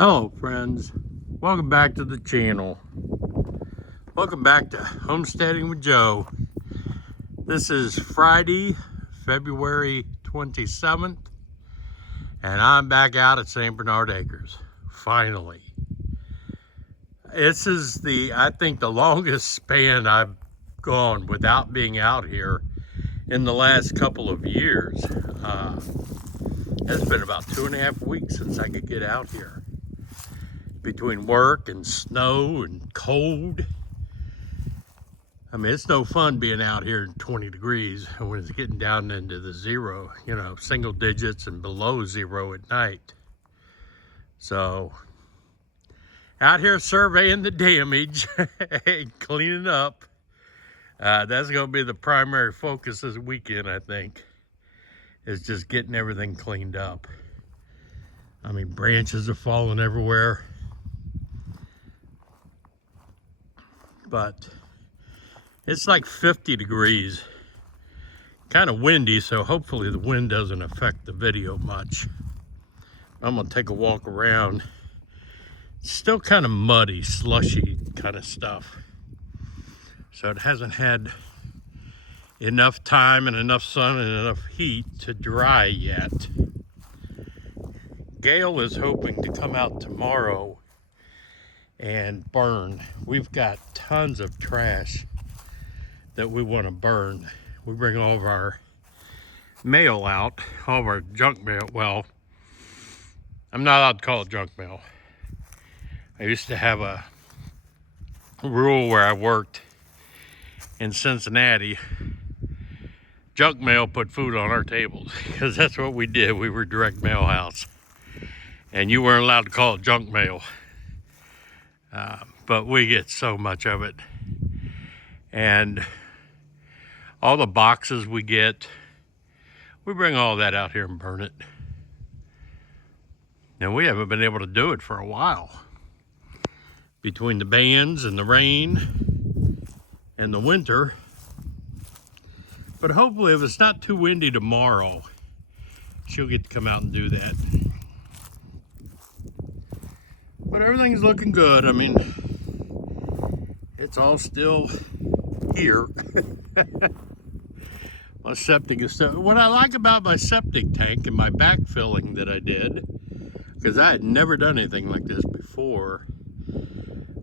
Hello friends, welcome back to the channel. Welcome back to Homesteading with Joe. This is Friday, February 27th, and I'm back out at St. Bernard Acres, finally. This is I think the longest span I've gone without being out here in the last couple of years. It's been about 2.5 weeks since I could get out here. Between work and snow and cold. I mean, it's no fun being out here in 20 degrees when it's getting down into the zero, single digits and below zero at night. So, out here surveying the damage and cleaning up. That's going to be the primary focus this weekend, I think, is just getting everything cleaned up. I mean, branches are falling everywhere. But it's like 50 degrees, kind of windy, so hopefully the wind doesn't affect the video much. I'm gonna take a walk around. It's still kind of muddy, slushy kind of stuff. So it hasn't had enough time and enough sun and enough heat to dry yet. Gail is hoping to come out tomorrow and burn. We've got tons of trash that we want to burn. We bring all of our mail out, all of our junk mail. Well, I'm not allowed to call it junk mail. I used to have a rule where I worked in Cincinnati. Junk mail put food on our tables because that's what we did. We were direct mail house, and you weren't allowed to call it junk mail. But we get so much of it. And all the boxes we get, we bring all that out here and burn it. And we haven't been able to do it for a while. Between the bans and the rain and the winter. But hopefully if it's not too windy tomorrow, she'll get to come out and do that. But everything's looking good. I mean, it's all still here. My septic is still. What I like about my septic tank and my backfilling that I did, because I had never done anything like this before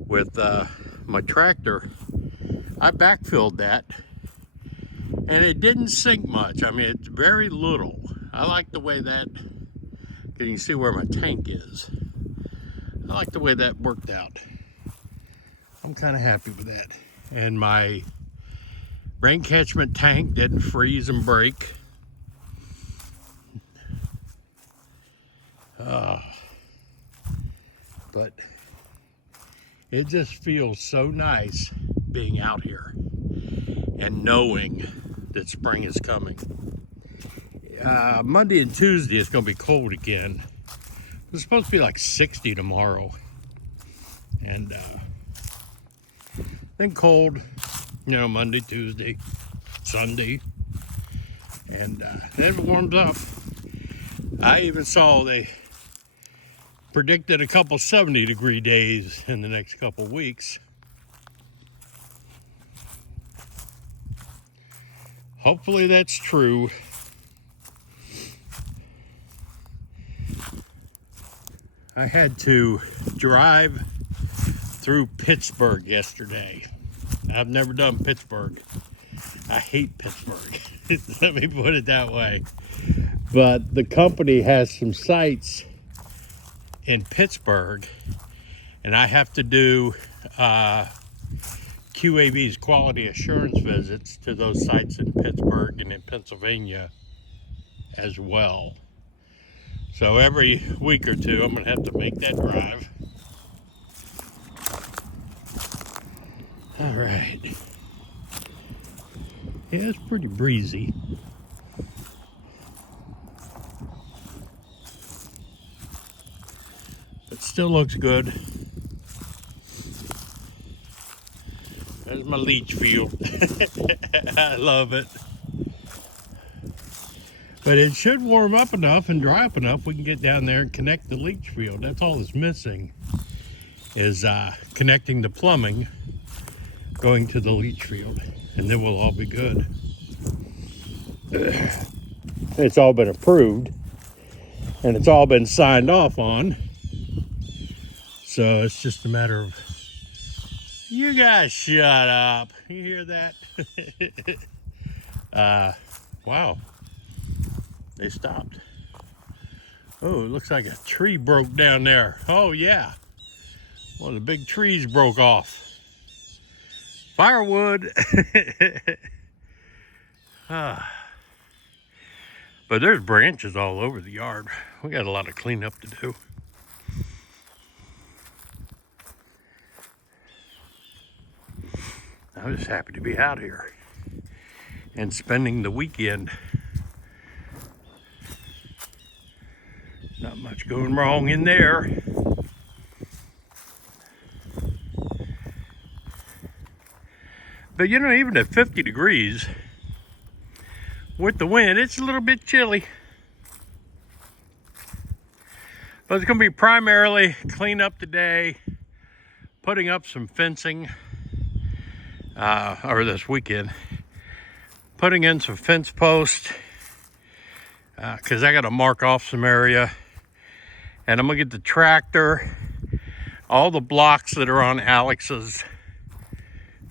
with my tractor, I backfilled that and it didn't sink much. I mean, it's very little. I like the way that, because you can see where my tank is. I like the way that worked out. I'm kind of happy with that. And my rain catchment tank didn't freeze and break. But it just feels so nice being out here and knowing that spring is coming. Monday and Tuesday it's going to be cold again. It's supposed to be like 60 tomorrow. And then cold, Monday, Tuesday, Sunday. And then it warms up. I even saw they predicted a couple 70-degree days in the next couple weeks. Hopefully that's true. I had to drive through Pittsburgh yesterday. I've never done Pittsburgh. I hate Pittsburgh. Let me put it that way. But the company has some sites in Pittsburgh, and I have to do QAV's quality assurance visits to those sites in Pittsburgh and in Pennsylvania as well. So every week or two, I'm going to have to make that drive. All right. Yeah, it's pretty breezy. It still looks good. There's my leach field. I love it. But it should warm up enough and dry up enough we can get down there and connect the leach field. That's all that's missing, is connecting the plumbing going to the leach field, and then we'll all be good. It's all been approved and it's all been signed off on, so it's just a matter of, you guys shut up. You hear that? Wow, they stopped. Oh, it looks like a tree broke down there. Oh yeah, one of the big trees broke off. Firewood. But there's branches all over the yard. We got a lot of cleanup to do. I'm just happy to be out here and spending the weekend. Not much going wrong in there. But you know, even at 50 degrees, with the wind, it's a little bit chilly. But it's gonna be primarily clean up today, putting up some fencing, or this weekend, putting in some fence posts, because I gotta mark off some area. And I'm gonna get the tractor, all the blocks that are on Alex's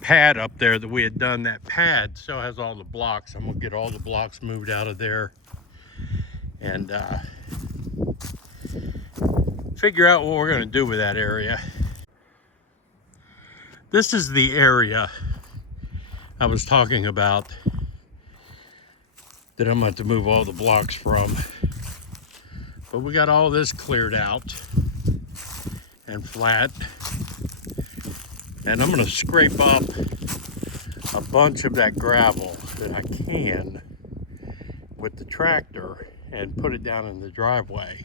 pad up there that we had done. That pad still has all the blocks. I'm gonna get all the blocks moved out of there and figure out what we're gonna do with that area. This is the area I was talking about that I'm going to move all the blocks from. But we got all this cleared out and flat. And I'm going to scrape up a bunch of that gravel that I can with the tractor and put it down in the driveway.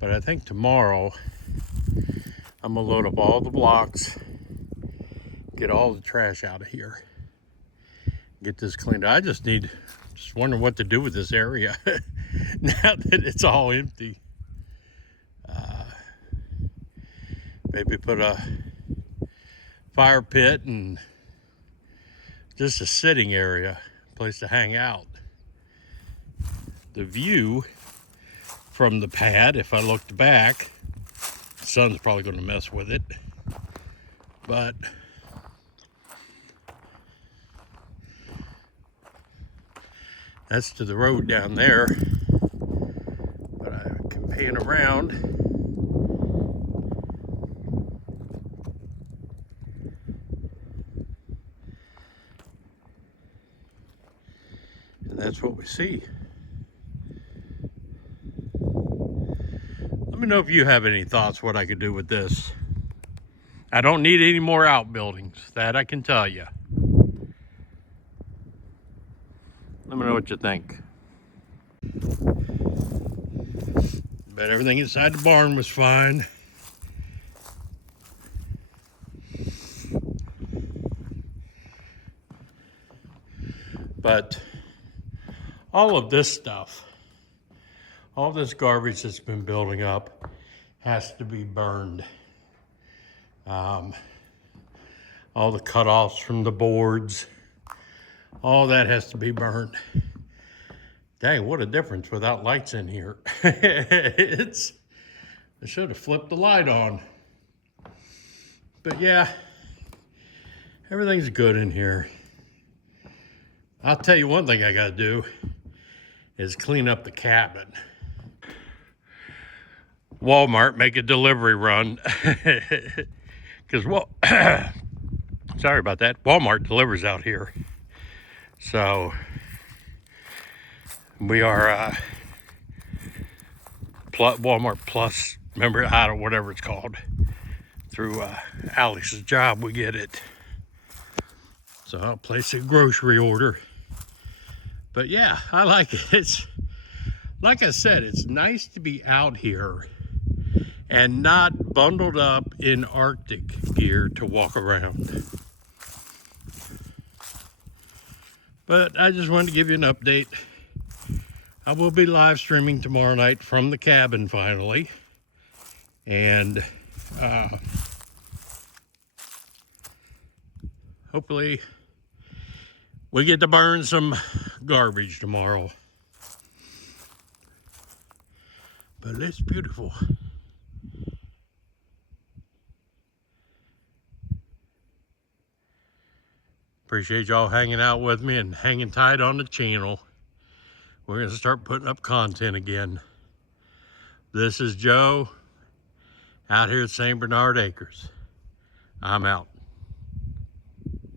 But I think tomorrow I'm going to load up all the blocks, get all the trash out of here, get this cleaned up. I just wondering what to do with this area now that it's all empty. Maybe put a fire pit and just a sitting area, place to hang out. The view from the pad, if I looked back, the sun's probably going to mess with it, but that's to the road down there. But I can pan around. And that's what we see. Let me know if you have any thoughts what I could do with this. I don't need any more outbuildings, that I can tell you. Let me know what you think. But everything inside the barn was fine. But all of this stuff, all this garbage that's been building up has to be burned. All the cutoffs from the boards, all that has to be burned. Dang, what a difference without lights in here. I should have flipped the light on. But yeah, everything's good in here. I'll tell you one thing I gotta do is clean up the cabin. Walmart, make a delivery run. Because, sorry about that, Walmart delivers out here. So we are Walmart Plus, remember, I don't, whatever it's called. Through Alex's job, we get it. So I'll place a grocery order. But yeah, I like it. It's, like I said, it's nice to be out here and not bundled up in Arctic gear to walk around. But I just wanted to give you an update. I will be live streaming tomorrow night from the cabin finally. And hopefully we get to burn some garbage tomorrow. But it's beautiful. Appreciate y'all hanging out with me and hanging tight on the channel. We're going to start putting up content again. This is Joe out here at St. Bernard Acres. I'm out.